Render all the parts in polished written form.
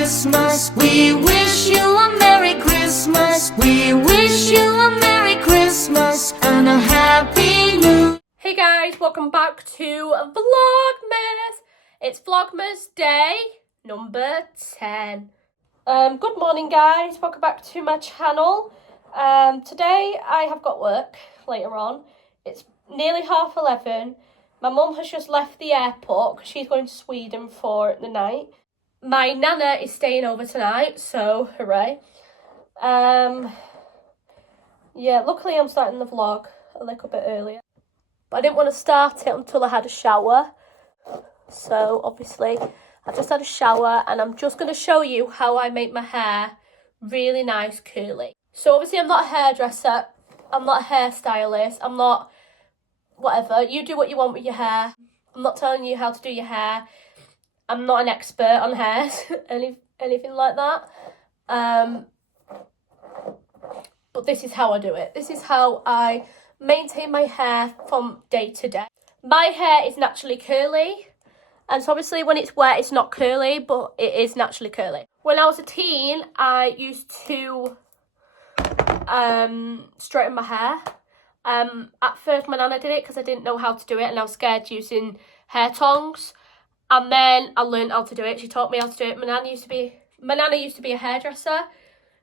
Christmas. We wish you a Merry Christmas. We wish you a Merry Christmas and a Happy New. Hey guys, welcome back to Vlogmas. It's Vlogmas day number 10. Good morning guys, welcome back to my channel. Today I have got work later on. It's nearly 11:30. My mum has just left the airport because she's going to Sweden for the night. My nana is staying over tonight, so hooray. Yeah, luckily I'm starting the vlog a little bit earlier. But I didn't want to start it until I had a shower. So obviously I just had a shower and I'm just going to show you how I make my hair really nice curly. So obviously I'm not a hairdresser, I'm not a hairstylist, I'm not whatever. You do what you want with your hair. I'm not telling you how to do your hair. I'm not an expert on hairs, anything like that. But this is how I do it. This is how I maintain my hair from day to day. My hair is naturally curly. And so obviously when it's wet, it's not curly, but it is naturally curly. When I was a teen, I used to straighten my hair. At first my nana did it because I didn't know how to do it and I was scared using hair tongs. And then I learned how to do it. She taught me how to do it. My nana used to be a hairdresser.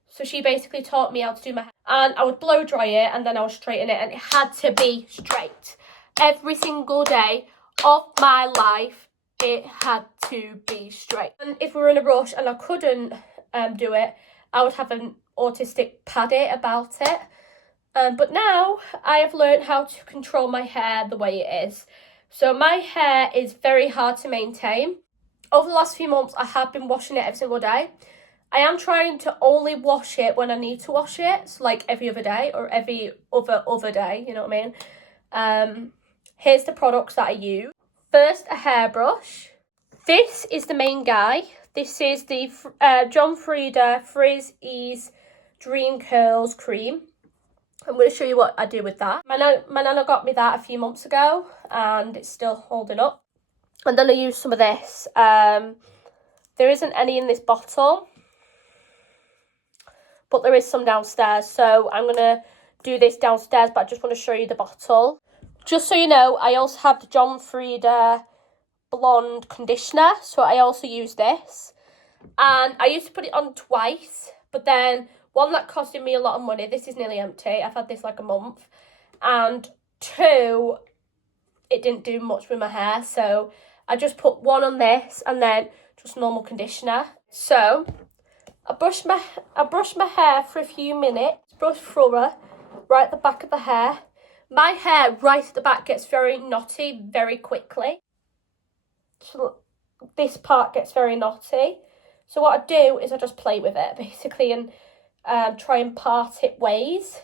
So she basically taught me how to do my hair. And I would blow dry it and then I would straighten it and it had to be straight. Every single day of my life, it had to be straight. And if we were in a rush and I couldn't do it, I would have an autistic paddy about it. But now I have learned how to control my hair the way it is. So my hair is very hard to maintain. Over the last few months, I have been washing it every single day. I am trying to only wash it when I need to wash it. So like every other day or every other day, you know what I mean? Here's the products that I use. First, a hairbrush. This is the main guy. This is the John Frieda Frizz Ease Dream Curls Cream. I'm going to show you what I do with that. My nana got me that a few months ago and it's still holding up. And then I use some of this. There isn't any in this bottle, but there is some downstairs. So I'm going to do this downstairs, but I just want to show you the bottle. Just so you know, I also have the John Frieda Blonde Conditioner. So I also use this. And I used to put it on twice, but then one, that costed me a lot of money. This is nearly empty. I've had this like a month. And two, it didn't do much with my hair. So I just put one on this and then just normal conditioner. So I brush my hair for a few minutes. Brush through right at the back of the hair. My hair right at the back gets very knotty very quickly. So this part gets very knotty. So what I do is I just play with it basically and try and part it ways.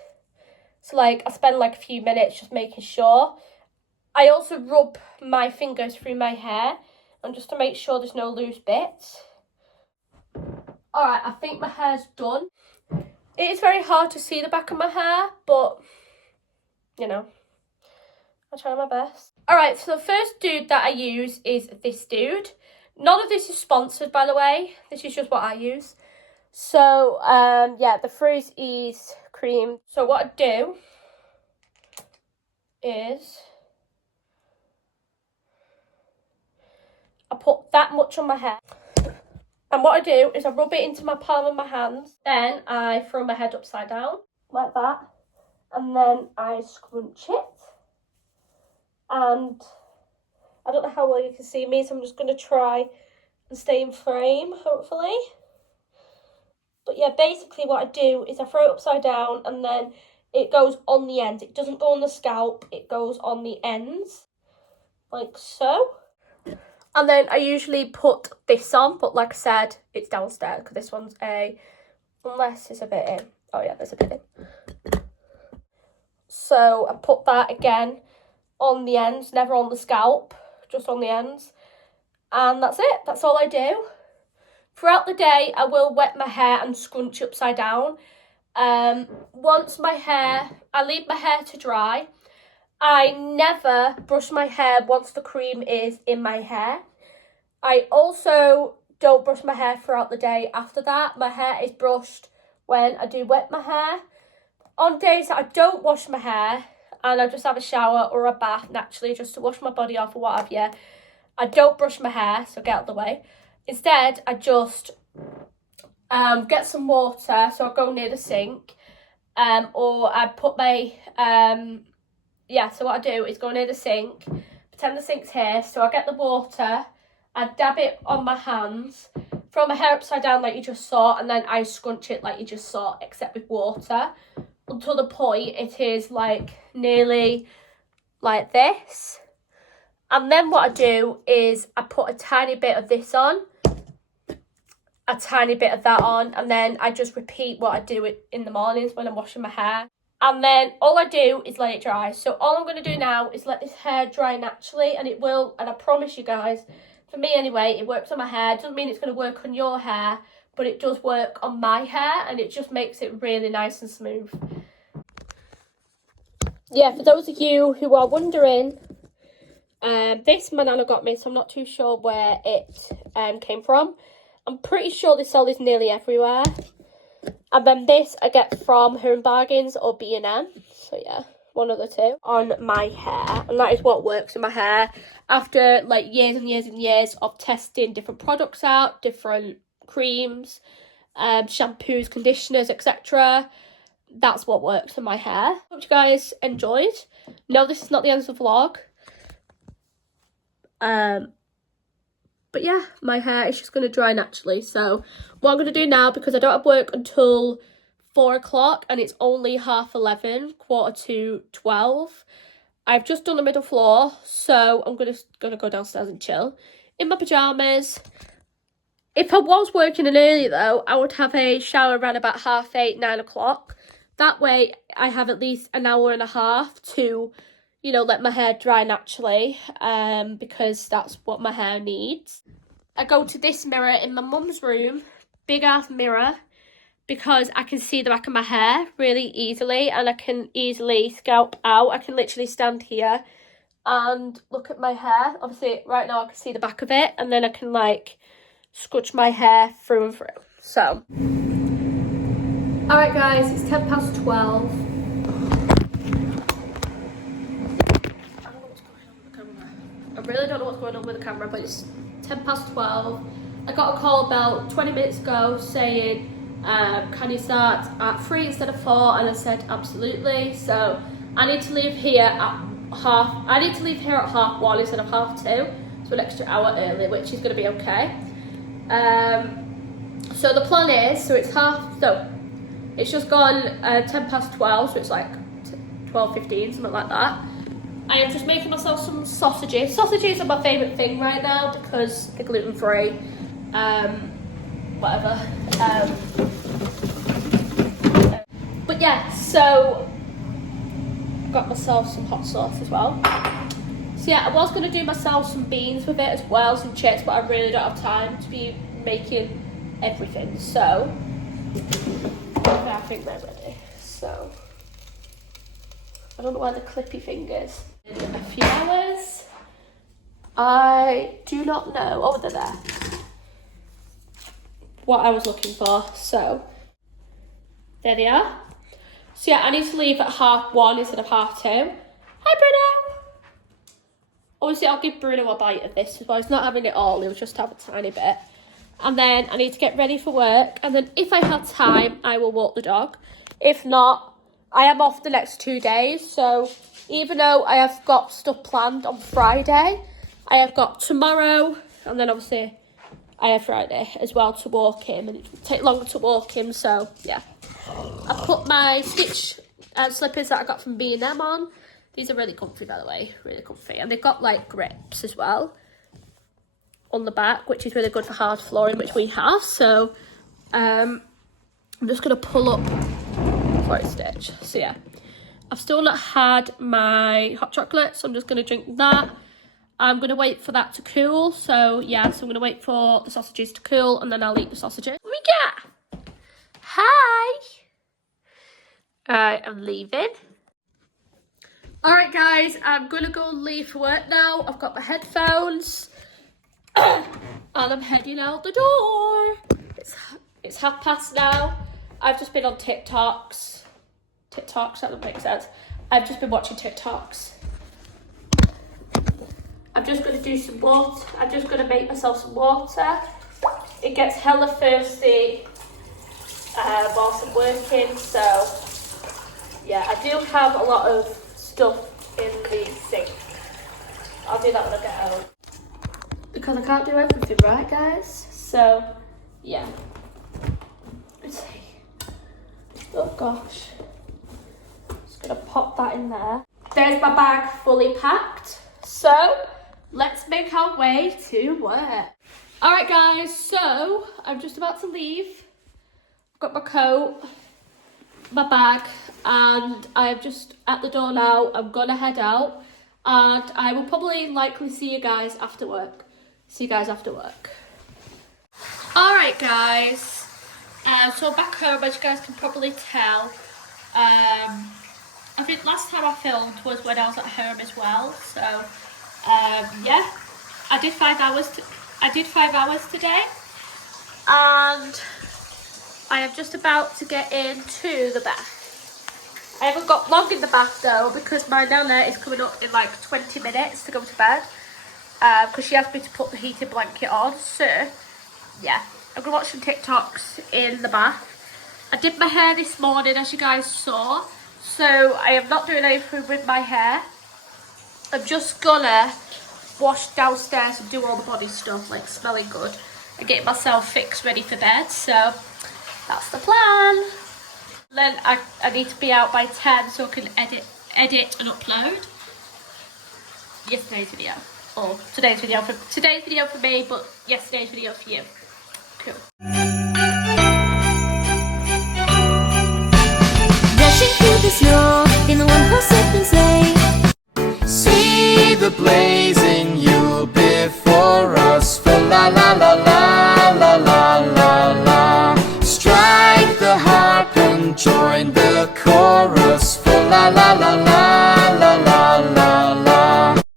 So like I spend like a few minutes just making sure. I also rub my fingers through my hair and just to make sure there's no loose bits. Alright, I think my hair's done. It is very hard to see the back of my hair, but you know, I try my best. Alright, so the first dude that I use is this dude. None of this is sponsored, by the way. This is just what I use. So, yeah, the Frizz Ease cream. So what I do is I put that much on my hair. And what I do is I rub it into my palm of my hands. Then I throw my head upside down, like that. And then I scrunch it. And I don't know how well you can see me, so I'm just going to try and stay in frame, hopefully. But yeah, basically what I do is I throw it upside down and then it goes on the ends. It doesn't go on the scalp, it goes on the ends, like so. And then I usually put this on, but like I said, it's downstairs because this one's unless there's a bit in. Oh yeah, there's a bit in. So I put that again on the ends, never on the scalp, just on the ends. And that's it, that's all I do. Throughout the day, I will wet my hair and scrunch upside down. Once I leave my hair to dry. I never brush my hair once the cream is in my hair. I also don't brush my hair throughout the day after that. My hair is brushed when I do wet my hair. On days that I don't wash my hair and I just have a shower or a bath naturally just to wash my body off or what have you, I don't brush my hair, so get out of the way. Instead, I just get some water, so I go near the sink, or I put my, so what I do is go near the sink, pretend the sink's here, so I get the water, I dab it on my hands, throw my hair upside down like you just saw, and then I scrunch it like you just saw, except with water, until the point it is like nearly like this. And then what I do is I put a tiny bit of this on, a tiny bit of that on, and then I just repeat what I do in the mornings when I'm washing my hair. And then all I do is let it dry. So all I'm going to do now is let this hair dry naturally, and it will, and I promise you guys, for me anyway, it works on my hair. It doesn't mean it's going to work on your hair, but it does work on my hair, and it just makes it really nice and smooth. Yeah, for those of you who are wondering, this my nana got me, so I'm not too sure where it came from. I'm pretty sure they sell this nearly everywhere. And then this I get from Home Bargains or B&M. So yeah, one of the two. On my hair. And that is what works in my hair. After like years and years and years of testing different products out, different creams, shampoos, conditioners, etc. That's what works in my hair. Hope you guys enjoyed. No, this is not the end of the vlog. But yeah, my hair is just going to dry naturally. So what I'm going to do now, because I don't have work until 4 o'clock and it's only 11:30, 11:45. I've just done the middle floor, so I'm gonna go downstairs and chill in my pyjamas. If I was working in early though, I would have a shower around about 8:30, 9 o'clock. That way I have at least an hour and a half to, you know, let my hair dry naturally, because that's what my hair needs. I go to this mirror in my mum's room, big ass mirror, because I can see the back of my hair really easily, and I can easily scalp out. I can literally stand here and look at my hair. Obviously right now I can see the back of it, and then I can like scrunch my hair through and through. So alright guys, it's 12:10. I really don't know what's going on with the camera, but it's 12:10. I got a call about 20 minutes ago saying, can you start at 3 instead of 4? And I said absolutely. So I need to leave here at 1:30 instead of 2:30, so an extra hour early, which is going to be okay. So the plan is, it's just gone 12:10, so it's like 12:15, something like that. I am just making myself some sausages. Sausages are my favourite thing right now because they're gluten-free. Whatever. But yeah, so got myself some hot sauce as well. So yeah, I was going to do myself some beans with it as well, some chips, but I really don't have time to be making everything. So I think they're ready. So I don't know where the clippy thing is. In a few hours. I do not know. Oh, they're there. What I was looking for. So there they are. So yeah, I need to leave at 1:30 instead of 2:30. Hi Bruno. Obviously I'll give Bruno a bite of this as well. He's not having it all, he'll just have a tiny bit. And then I need to get ready for work, and then if I have time I will walk the dog. If not, I am off the next 2 days, so even though I have got stuff planned on Friday, I have got tomorrow, and then obviously I have Friday as well to walk him, and it will take longer to walk him, so yeah. I put my Stitch slippers that I got from B&M on. These are really comfy, by the way, really comfy, and they've got like grips as well on the back, which is really good for hard flooring, which we have. So I'm just going to pull up for a Stitch. So yeah, I've still not had my hot chocolate, so I'm just going to drink that. I'm going to wait for that to cool. So yeah, so I'm going to wait for the sausages to cool, and then I'll eat the sausages. What we get? Hi! Alright, I'm leaving. Alright guys, I'm going to go and leave for work now. I've got my headphones. And I'm heading out the door. It's past now. I've just been on TikToks. That doesn't make sense. I've just been watching TikToks. I'm just going to do some water. I'm just going to make myself some water. It gets hella thirsty whilst I'm working, so yeah, I do have a lot of stuff in the sink. I'll do that when I get home. Because I can't do everything, right guys? So, yeah. Let's see. Oh gosh. Just gonna pop that in there. There's my bag fully packed. So, let's make our way to work. Alright guys, so I'm just about to leave. I've got my coat, my bag, and I'm just at the door now. I'm gonna head out, and I will probably likely see you guys after work. Alright guys, so I'm back home, as you guys can probably tell. I think last time I filmed was when I was at home as well, so yeah, I did 5 hours today, and I am just about to get into the bath. I haven't got long in the bath though, because my nana is coming up in like 20 minutes to go to bed, because she asked me to put the heated blanket on. So yeah, I'm gonna watch some TikToks in the bath. I did my hair this morning, as you guys saw, so I am not doing anything with my hair. I'm just gonna wash downstairs and do all the body stuff, like smelling good, and get myself fixed ready for bed. So that's the plan. Then I need to be out by 10 so I can edit and upload yesterday's video, or today's video for me, but yesterday's video for you. Cool. Dashing through the snow in a one-horse open sleigh. See the play